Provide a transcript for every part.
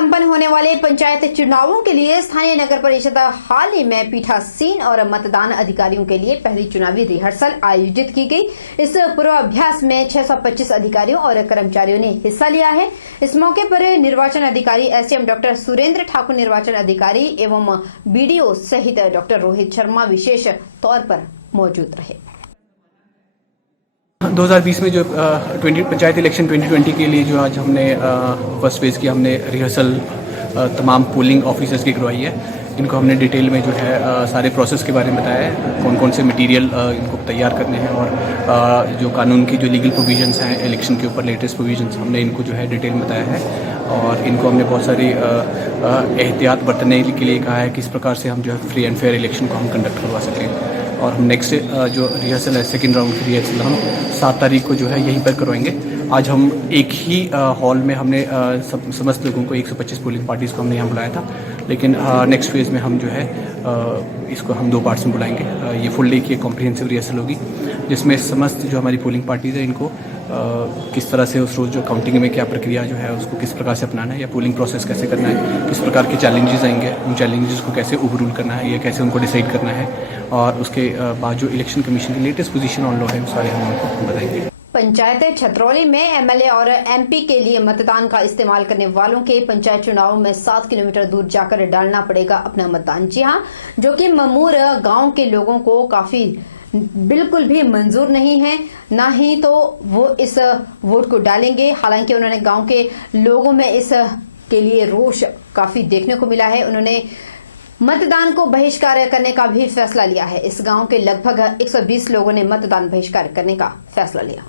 संपन्न होने वाले पंचायत चुनावों के लिए स्थानीय नगर परिषद हाल ही में पीठासीन और मतदान अधिकारियों के लिए पहली चुनावी रिहर्सल आयोजित की गई। इस पूर्वाभ्यास में 625 अधिकारियों और कर्मचारियों ने हिस्सा लिया है। इस मौके पर निर्वाचन अधिकारी एसडीएम डॉक्टर सुरेंद्र ठाकुर, निर्वाचन अधिकारी एवं बीडीओ सहित डॉक्टर रोहित शर्मा विशेष तौर पर मौजूद रहे। 2020 में जो पंचायत इलेक्शन 2020 के लिए जो आज हमने फर्स्ट फेज़ की हमने रिहर्सल तमाम पोलिंग ऑफिसर्स की करवाई है। इनको हमने डिटेल में जो है सारे प्रोसेस के बारे में बताया है, कौन कौन से मटेरियल इनको तैयार करने हैं और जो कानून की जो लीगल प्रोविजंस हैं इलेक्शन के ऊपर लेटेस्ट प्रोविजंस हमने इनको जो है डिटेल में बताया है। और इनको हमने बहुत सारी एहतियात बरतने के लिए कहा है, किस प्रकार से हम जो है फ्री एंड फेयर इलेक्शन को हम कंडक्ट करवा सकें। और हम नेक्स्ट जो रिहर्सल है सेकेंड राउंड की रिहर्सल हम 7 तारीख को जो है यहीं पर करवाएंगे। आज हम एक ही हॉल में हमने समस्त लोगों को 125 पोलिंग पार्टीज़ को हमने यहाँ बुलाया था, लेकिन नेक्स्ट फेज़ में हम जो है इसको हम 2 पार्ट्स में बुलाएंगे। ये फुल डे की एक कॉम्प्रिहेंसिव रिहर्सल होगी जिसमें समस्त जो हमारी पोलिंग पार्टीज़ है इनको किस तरह से उस रोज़ जो काउंटिंग में क्या प्रक्रिया जो है उसको किस प्रकार से अपनाना है या पोलिंग प्रोसेस कैसे करना है, किस प्रकार के चैलेंजेस आएंगे, उन चैलेंजेस को कैसे ओवररूल करना है या कैसे उनको डिसाइड करना है, और उसके बाद जो इलेक्शन कमीशन की लेटेस्ट पोजीशन ऑन लॉ है वो सारे हम उनको बताएंगे। पंचायत छतरौली में एमएलए और एमपी के लिए मतदान का इस्तेमाल करने वालों के पंचायत चुनाव में 7 किलोमीटर दूर जाकर डालना पड़ेगा अपना मतदान। जी हाँ, जो कि ममूर गांव के लोगों को काफी बिल्कुल भी मंजूर नहीं है, ना ही तो वो इस वोट को डालेंगे। हालांकि उन्होंने गांव के लोगों में इस के लिए रोष काफी देखने को मिला है। उन्होंने मतदान को बहिष्कार करने का भी फैसला लिया है। इस गांव के लगभग 120 लोगों ने मतदान बहिष्कार करने का फैसला लिया।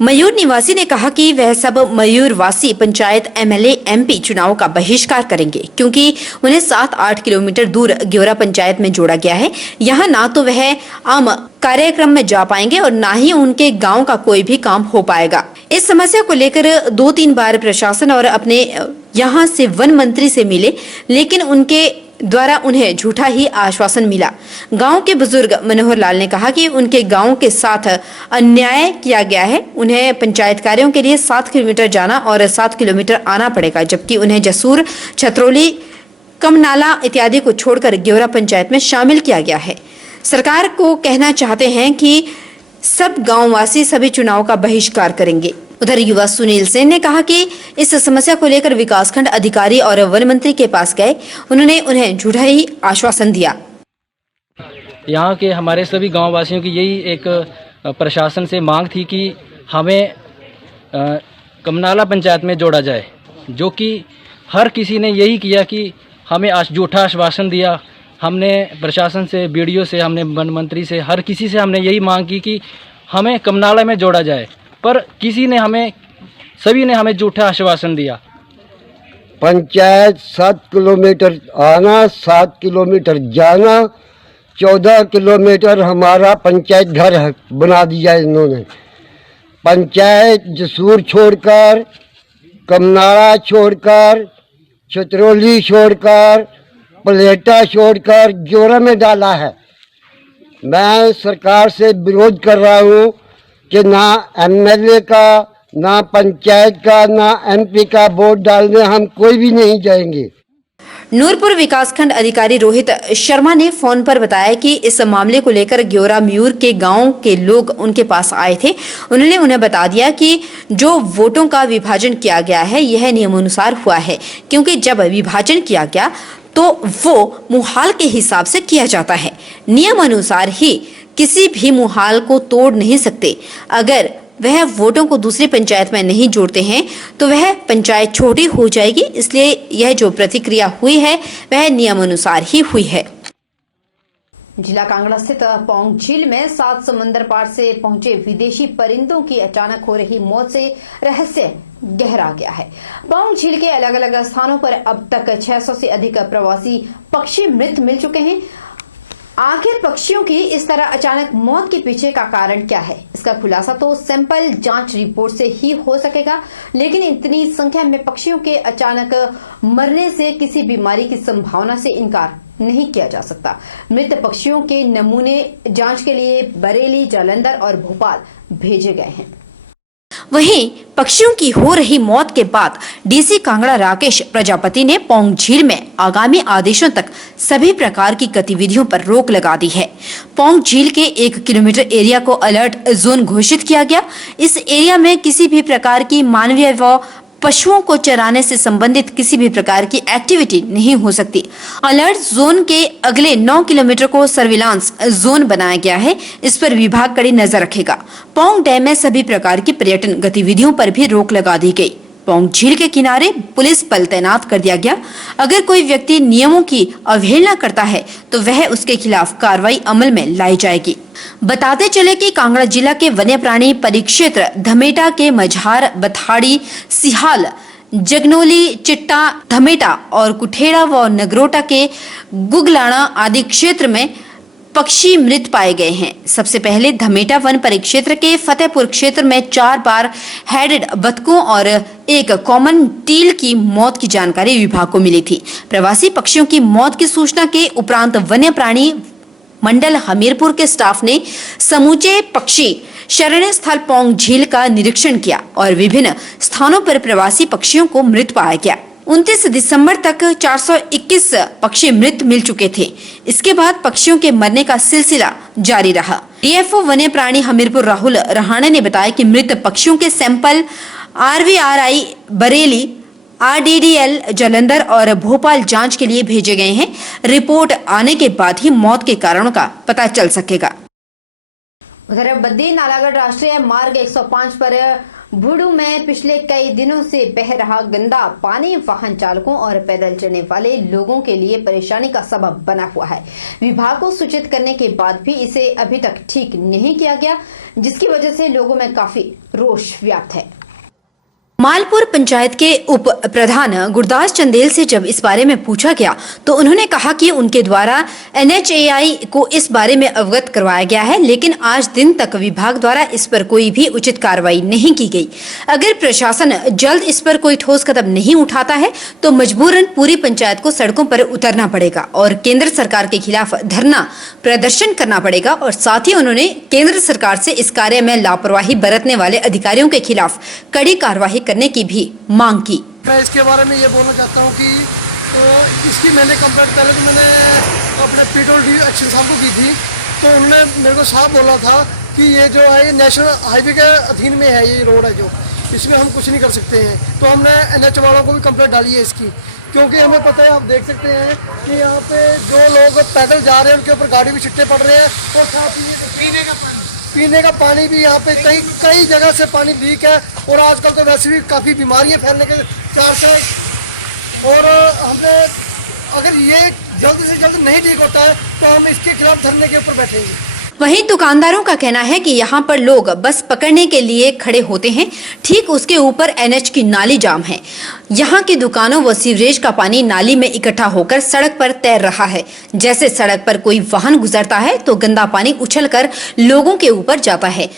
मयूर निवासी ने कहा कि वह सब मयूरवासी पंचायत एमएलए एमपी चुनाव का बहिष्कार करेंगे, क्योंकि उन्हें 7-8 किलोमीटर दूर ग्योरा पंचायत में जोड़ा गया है। यहाँ ना तो वह आम कार्यक्रम में जा पाएंगे और ना ही उनके गांव का कोई भी काम हो पाएगा। इस समस्या को लेकर 2-3 बार प्रशासन और अपने यहाँ से वन मंत्री से मिले, लेकिन उनके द्वारा उन्हें झूठा ही आश्वासन मिला। गांव के बुजुर्ग मनोहर लाल ने कहा कि उनके गांव के साथ अन्याय किया गया है। उन्हें पंचायत कार्यों के लिए 7 किलोमीटर जाना और 7 किलोमीटर आना पड़ेगा, जबकि उन्हें जसूर, छतरौली, कमनाला इत्यादि को छोड़कर ग्योरा पंचायत में शामिल किया गया है। सरकार को कहना चाहते हैं कि सब गांववासी सभी चुनाव का बहिष्कार करेंगे। उधर युवा सुनील सेन ने कहा कि इस समस्या को लेकर विकासखंड अधिकारी और वन मंत्री के पास गए। उन्होंने उन्हें झूठा ही आश्वासन दिया। यहाँ के हमारे सभी गांववासियों की यही एक प्रशासन से मांग थी कि हमें कमनाला पंचायत में जोड़ा जाए, जो कि हर किसी ने यही किया कि हमें झूठा आश्वासन दिया। हमने प्रशासन से, बीडीओ से, हमने वन मंत्री से, हर किसी से हमने यही मांग की कि हमें कमनाला में जोड़ा जाए, पर सभी ने हमें झूठा आश्वासन दिया। पंचायत 7 किलोमीटर आना, 7 किलोमीटर जाना, 14 किलोमीटर हमारा पंचायत घर है बना दिया इन्होंने। पंचायत जसूर छोड़कर, कमनाड़ा छोड़कर, छतरौली छोड़कर, पलेटा छोड़कर ग्योरा में डाला है। मैं सरकार से विरोध कर रहा हूँ कि ना एमएलए का, ना पंचायत का, ना एमपी का वोट डालने हम कोई भी नहीं जाएंगे। नूरपुर विकासखंड अधिकारी रोहित शर्मा ने फोन पर बताया कि इस मामले को लेकर ग्योरा म्यूर के गांव के लोग उनके पास आए थे। उन्होंने उन्हें बता दिया कि जो वोटों का विभाजन किया गया है यह नियमानुसार हुआ है, क्योंकि जब विभाजन किया गया तो वो मुहाल के हिसाब से किया जाता है। नियम अनुसार ही किसी भी मुहाल को तोड़ नहीं सकते। अगर वह वोटों को दूसरी पंचायत में नहीं जोड़ते हैं तो वह पंचायत छोटी हो जाएगी। इसलिए यह जो प्रतिक्रिया हुई है वह नियमानुसार ही हुई है। जिला कांगड़ा स्थित पौंग झील में 7 समंदर पार से पहुंचे विदेशी परिंदों की अचानक हो रही मौत से रहस्य गहरा गया है। पौंग झील के अलग अलग स्थानों पर अब तक 600 से अधिक प्रवासी पक्षी मृत मिल चुके हैं। आखिर पक्षियों की इस तरह अचानक मौत के पीछे का कारण क्या है, इसका खुलासा तो सैंपल जांच रिपोर्ट से ही हो सकेगा, लेकिन इतनी संख्या में पक्षियों के अचानक मरने से किसी बीमारी की संभावना से इनकार नहीं किया जा सकता। मृत पक्षियों के नमूने जांच के लिए बरेली, जालंधर और भोपाल भेजे गए हैं। वहीं पक्षियों की हो रही मौत के बाद डीसी कांगड़ा राकेश प्रजापति ने पौंग झील में आगामी आदेशों तक सभी प्रकार की गतिविधियों पर रोक लगा दी है। पौंग झील के 1 किलोमीटर एरिया को अलर्ट जोन घोषित किया गया। इस एरिया में किसी भी प्रकार की मानवीय व पशुओं को चराने से संबंधित किसी भी प्रकार की एक्टिविटी नहीं हो सकती। अलर्ट जोन के अगले 9 किलोमीटर को सर्विलांस जोन बनाया गया है। इस पर विभाग कड़ी नजर रखेगा। पौंग डैम में सभी प्रकार की पर्यटन गतिविधियों पर भी रोक लगा दी गई। पौंग झील के किनारे पुलिस बल तैनात कर दिया गया। अगर कोई व्यक्ति नियमों की अवहेलना करता है तो वह उसके खिलाफ कार्रवाई अमल में लाई जाएगी। बताते चले कि कांगड़ा जिला के वन्य प्राणी परिक्षेत्र धमेटा के मझार, बथाड़ी, सिहाल, जगनोली, चिट्टा, धमेटा और कुठेड़ा व नगरोटा के गुगलाना आदि क्षेत्र में पक्षी मृत पाए गए हैं। सबसे पहले धमेटा वन परिक्षेत्र के फतेहपुर क्षेत्र में 4 बार हेडेड बतकों और एक कॉमन टील की मौत की जानकारी विभाग को मिली थी। प्रवासी पक्षियों की मौत की सूचना के उपरांत वन्य प्राणी मंडल हमीरपुर के स्टाफ ने समूचे पक्षी शरण स्थल पौंग झील का निरीक्षण किया और विभिन्न स्थानों पर प्रवासी पक्षियों को मृत पाया गया। 29 दिसंबर तक 421 पक्षी मृत मिल चुके थे। इसके बाद पक्षियों के मरने का सिलसिला जारी रहा। डीएफओ वन्य प्राणी हमीरपुर राहुल रहाणे ने बताया कि मृत पक्षियों के sample RVRI Bareilly, RDDL Jalandhar और भोपाल जांच के लिए भेजे गए हैं। रिपोर्ट आने के बाद ही मौत के कारणों का पता चल सकेगा। उधर बद्दी नालागढ़ राष्ट्रीय मार्ग 105 पर भुडू में पिछले कई दिनों से बह रहा गंदा पानी वाहन चालकों और पैदल चलने वाले लोगों के लिए परेशानी का सबब बना हुआ है। विभाग को सूचित करने के बाद भी इसे अभी तक ठीक नहीं किया गया, जिसकी वजह से लोगों में काफी रोष व्याप्त है। मालपुर पंचायत के उप प्रधान गुरदास चंदेल से जब इस बारे में पूछा गया तो उन्होंने कहा कि उनके द्वारा NHAI को इस बारे में अवगत करवाया गया है, लेकिन आज दिन तक विभाग द्वारा इस पर कोई भी उचित कार्रवाई नहीं की गई। अगर प्रशासन जल्द इस पर कोई ठोस कदम नहीं उठाता है तो मजबूरन पूरी पंचायत को सड़कों पर उतरना पड़ेगा और केंद्र सरकार के खिलाफ धरना प्रदर्शन करना पड़ेगा। और साथ ही उन्होंने केंद्र सरकार से इस कार्य में लापरवाही बरतने वाले अधिकारियों के खिलाफ कड़ी कार्रवाई करने की भी मांग की। मैं इसके बारे में ये बोलना चाहता हूँ कि इसकी मैंने कंप्लेंट पहले तो मैंने अपने PWD एक्शन साहब को की थी, तो उन्होंने मेरे को साफ बोला था कि ये जो है ये नेशनल हाईवे के अधीन में है, ये रोड है जो, इसमें हम कुछ नहीं कर सकते हैं। तो हमने NH वालों को भी कंप्लेंट डाली है इसकी, क्योंकि हमें पता है, आप देख सकते हैं कि यहाँ पे जो लोग पैदल जा रहे हैं उनके ऊपर गाड़ी भी छिट्टे पड़ रहे हैं और पीने का पानी भी यहाँ पे कई जगह से पानी लीक है। और आजकल तो वैसे भी काफ़ी बीमारियाँ फैलने के चांस है। और हमने अगर ये जल्द से जल्द नहीं ठीक होता है तो हम इसके खिलाफ धरने के ऊपर बैठेंगे। वहीं दुकानदारों का कहना है कि यहाँ पर लोग बस पकड़ने के लिए खड़े होते हैं, ठीक उसके ऊपर NH की नाली जाम है। यहाँ की दुकानों व सीवरेज का पानी नाली में इकट्ठा होकर सड़क पर तैर रहा है। जैसे सड़क पर कोई वाहन गुजरता है तो गंदा पानी उछलकर लोगों के ऊपर जाता है।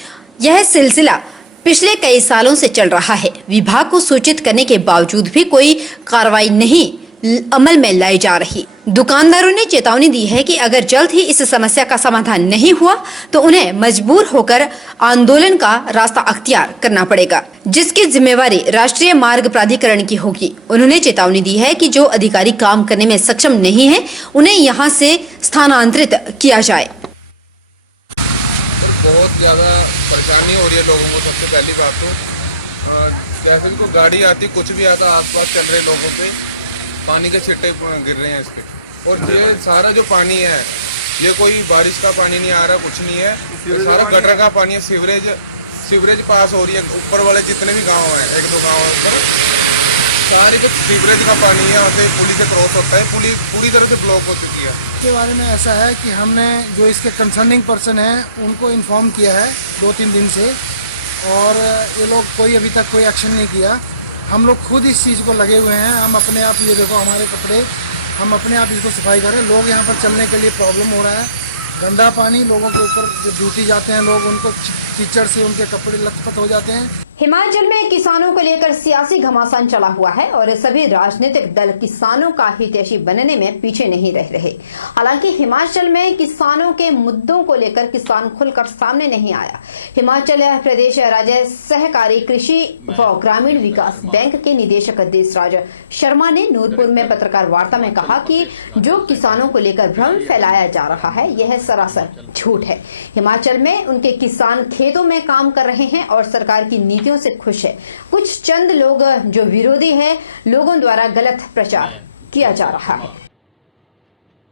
यह सिलसिला पिछले कई सालों से चल रहा है। विभाग को सूचित करने के बावजूद भी कोई कार्रवाई नहीं अमल में लाई जा रही। दुकानदारों ने चेतावनी दी है कि अगर जल्द ही इस समस्या का समाधान नहीं हुआ तो उन्हें मजबूर होकर आंदोलन का रास्ता अख्तियार करना पड़ेगा, जिसकी जिम्मेवारी राष्ट्रीय मार्ग प्राधिकरण की होगी। उन्होंने चेतावनी दी है कि जो अधिकारी काम करने में सक्षम नहीं है उन्हें यहाँ से स्थानांतरित किया जाए। बहुत ज़्यादा परेशानी हो रही है लोगों को। सबसे पहली बात तो जैसे कि गाड़ी आती, कुछ भी आता, आसपास चल रहे लोगों पे पानी के छिट्टे गिर रहे हैं इसके। और ये सारा जो पानी है ये कोई बारिश का पानी नहीं आ रहा, कुछ नहीं है, ये सारा गटर का पानी है। सीवरेज पास हो रही है, ऊपर वाले जितने भी गांव हैं, 1-2 गांव है, सारे जो सीवरेज का पानी है यहाँ से पुली से क्रॉस होता है, पुली पूरी तरह से ब्लॉक हो चुकी है। इसके बारे में ऐसा है कि हमने जो इसके कंसर्निंग पर्सन हैं उनको इन्फॉर्म किया है 2-3 दिन से, और ये लोग कोई अभी तक कोई एक्शन नहीं किया। हम लोग खुद इस चीज़ को लगे हुए हैं। हम अपने आप, ये देखो हमारे कपड़े, हम अपने आप इसको सफाई करें। लोग यहाँ पर चलने के लिए प्रॉब्लम हो रहा है। गंदा पानी लोगों के ऊपर, जो ड्यूटी जाते हैं लोग, उनको कीचड़ से उनके कपड़े लथपथ हो जाते हैं। हिमाचल में किसानों को लेकर सियासी घमासान चला हुआ है और सभी राजनीतिक दल किसानों का हितैषी बनने में पीछे नहीं रह रहे। हालांकि हिमाचल में किसानों के मुद्दों को लेकर किसान खुलकर सामने नहीं आया। हिमाचल प्रदेश राज्य सहकारी कृषि व ग्रामीण विकास बैंक के निदेशक देशराज शर्मा ने नूरपुर में पत्रकार वार्ता में कहा कि जो किसानों को लेकर भ्रम फैलाया जा रहा है यह सरासर झूठ है। हिमाचल में उनके किसान खेतों में काम कर रहे हैं और सरकार की नीतियों से खुश है। कुछ चंद लोग जो विरोधी हैं, लोगों द्वारा गलत प्रचार किया जा रहा है।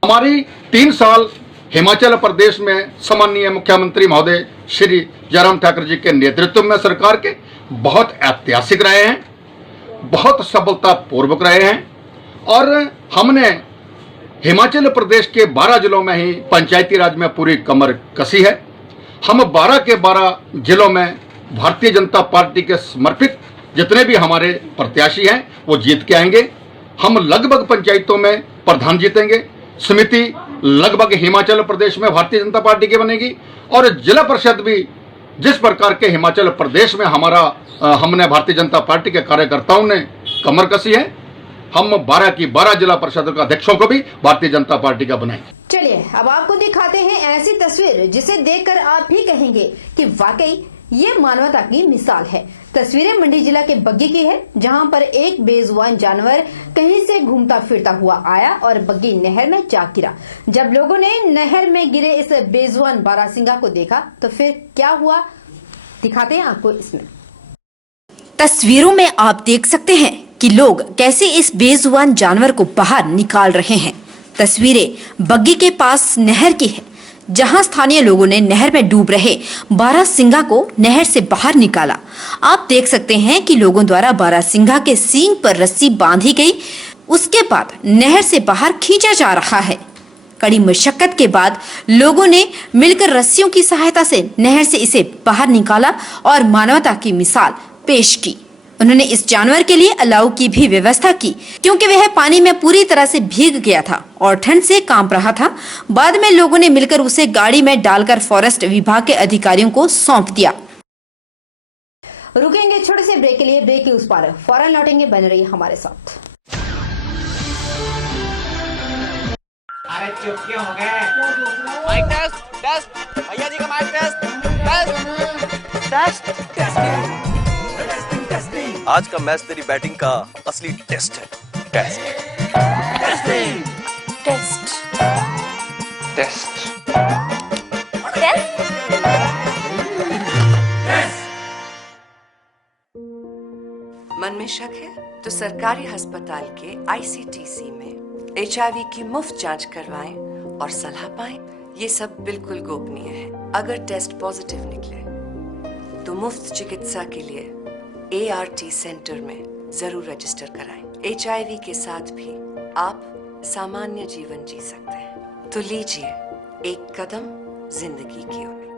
हमारी 3 साल हिमाचल प्रदेश में सम्माननीय मुख्यमंत्री महोदय श्री जयराम ठाकुर जी के नेतृत्व में सरकार के बहुत ऐतिहासिक रहे हैं, बहुत सफलतापूर्वक रहे हैं और हमने हिमाचल प्रदेश के 12 जिलों में ही पंचायती राज में पूरी कमर कसी है। हम 12 के 12 जिलों में भारतीय जनता पार्टी के समर्पित जितने भी हमारे प्रत्याशी हैं वो जीत के आएंगे। हम लगभग पंचायतों में प्रधान जीतेंगे। समिति लगभग हिमाचल प्रदेश में भारतीय जनता पार्टी की बनेगी और जिला परिषद भी जिस प्रकार के हिमाचल प्रदेश में हमने भारतीय जनता पार्टी के कार्यकर्ताओं ने कमर कसी है, हम 12 की 12 जिला परिषद के अध्यक्षों को भी भारतीय जनता पार्टी का बनाएंगे। चलिए अब आपको दिखाते हैं ऐसी तस्वीर जिसे देखकर आप भी कहेंगे कि वाकई ये मानवता की मिसाल है। तस्वीरें मंडी जिला के बग्गी की है, जहां पर एक बेजुबान जानवर कहीं से घूमता फिरता हुआ आया और बग्गी नहर में जा गिरा। जब लोगों ने नहर में गिरे इस बेजुबान बारासिंगा को देखा तो फिर क्या हुआ, दिखाते हैं आपको इसमें। तस्वीरों में आप देख सकते हैं कि लोग कैसे इस बेजुबान जानवर को बाहर निकाल रहे हैं। तस्वीरें बग्गी के पास नहर की है, जहां स्थानीय लोगों ने नहर में डूब रहे बारासिंगा को नहर से बाहर निकाला। आप देख सकते हैं कि लोगों द्वारा बारासिंगा के सींग पर रस्सी बांधी गई, उसके बाद नहर से बाहर खींचा जा रहा है। कड़ी मशक्कत के बाद लोगों ने मिलकर रस्सियों की सहायता से नहर से इसे बाहर निकाला और मानवता की मिसाल पेश की। उन्होंने इस जानवर के लिए अलाव की भी व्यवस्था की, क्योंकि वह पानी में पूरी तरह से भीग गया था और ठंड से कांप रहा था। बाद में लोगों ने मिलकर उसे गाड़ी में डालकर फॉरेस्ट विभाग के अधिकारियों को सौंप दिया। रुकेंगे छोटे से ब्रेक के लिए, ब्रेक के उस पार फौरन लौटेंगे, बने रहिए हमारे साथ। अरे चुप क्यों हो गए? माइक टेस्ट टेस्ट भैया जी का माइक टेस्ट टेस्ट। आज का मैच तेरी बैटिंग का असली टेस्ट है। टेस्ट टेस्टिंग टेस्ट टेस्ट मन में शक है तो सरकारी अस्पताल के ICTC में HIV की मुफ्त जांच करवाएं और सलाह पाएं। ये सब बिल्कुल गोपनीय है। अगर टेस्ट पॉजिटिव निकले तो मुफ्त चिकित्सा के लिए ART सेंटर में जरूर रजिस्टर कराएं। HIV के साथ भी आप सामान्य जीवन जी सकते हैं। तो लीजिए एक कदम जिंदगी की ओर।